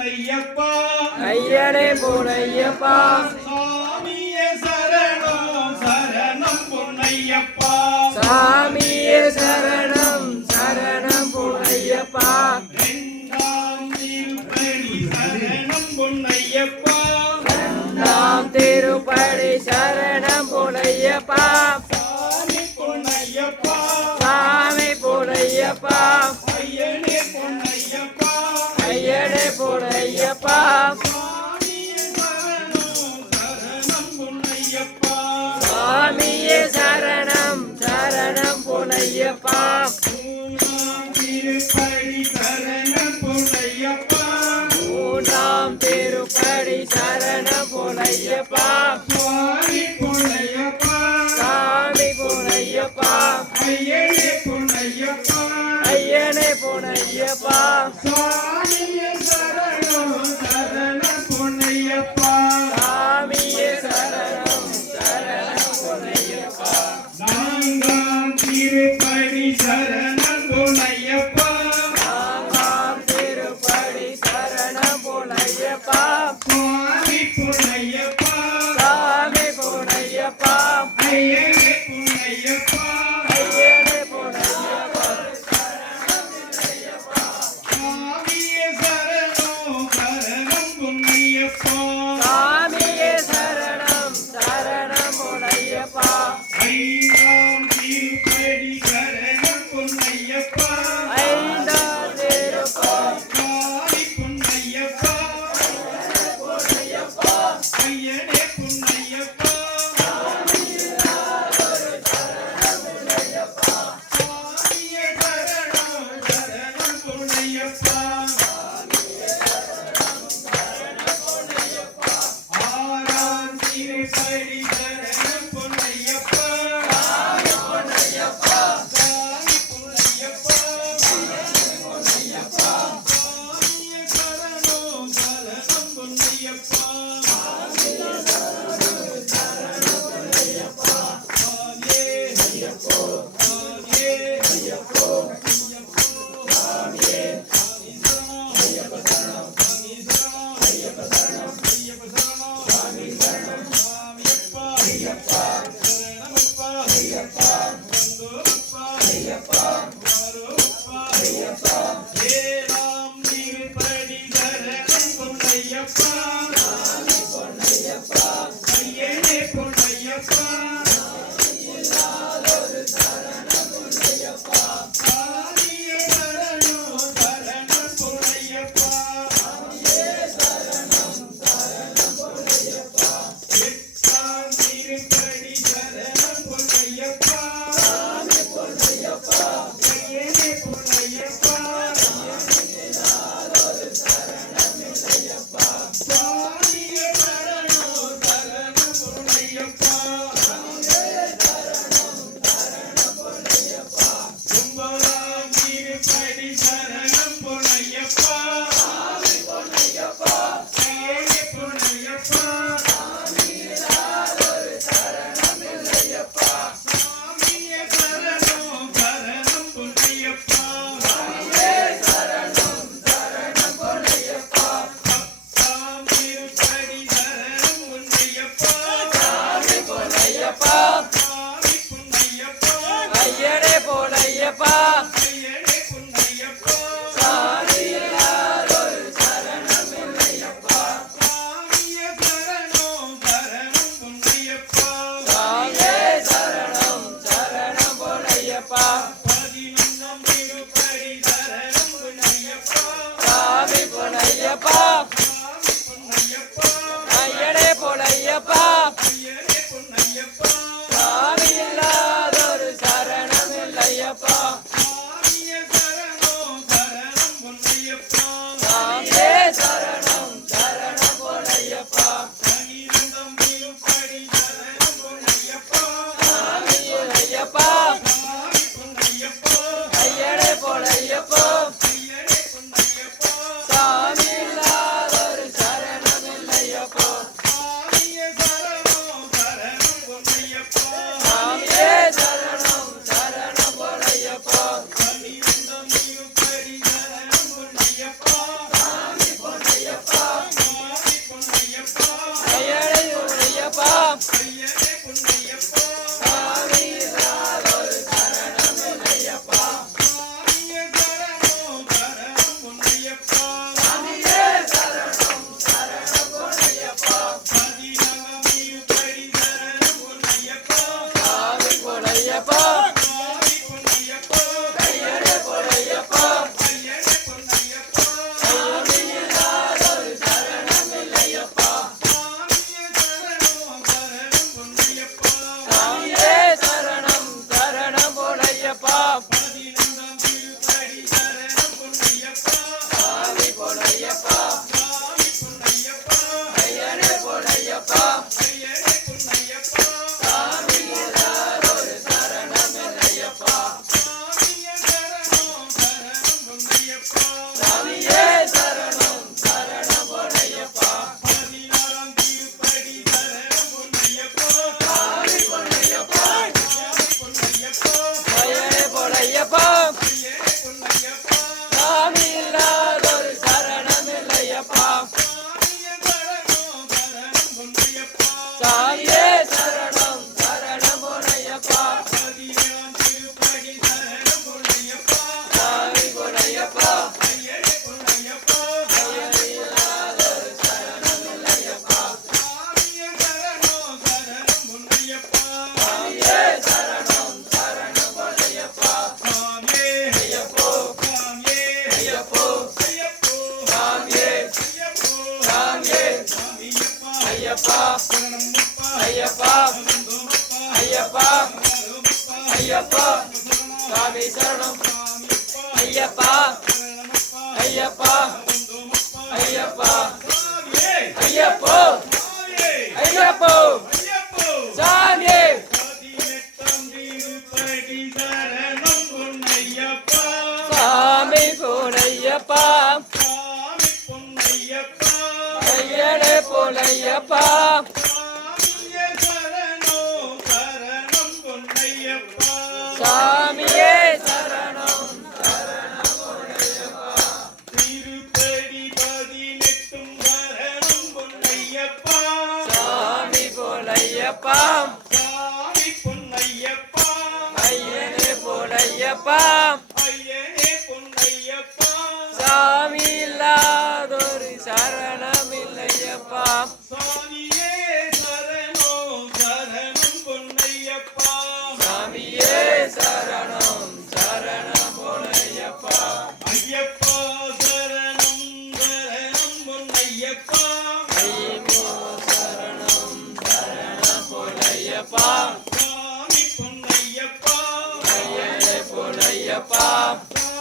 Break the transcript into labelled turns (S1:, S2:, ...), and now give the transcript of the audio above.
S1: ஐயப்பா.
S2: ஐயனே பொன்னையப்பா சாமியே சரணம் சரணம் பொன்னையப்பா
S1: சாமியே சரணம்
S2: பொன்னையப்பா சாமி பொன்னையப்பா ஐயனே பொன்னை பொன்னையப்பா.
S1: சுவாமியே சரணம் சரணம்
S2: பொன்னையப்பா.
S1: மூன்றாம் திருப்படி
S2: சரண பொன்னையப்பா. திருப்பதி
S1: சரண துணையப்ப. Christmas. Papa!
S2: சுவாமி சரணம்.
S1: ஐயப்பா. ஐயப்பா. ஐயப்பா. ஐயப்போ. ஐயப்போ. சாமி
S2: சாமி
S1: போனையப்பா பொன்னையப்பா சாமி பொன்னையப்பா. ஐயனே பொன்னையப்பா.
S2: ஐயனே பொன்னையப்பா.
S1: சாமி இல்லாதொரு சரணம் இல்லையப்பா
S2: Yeah,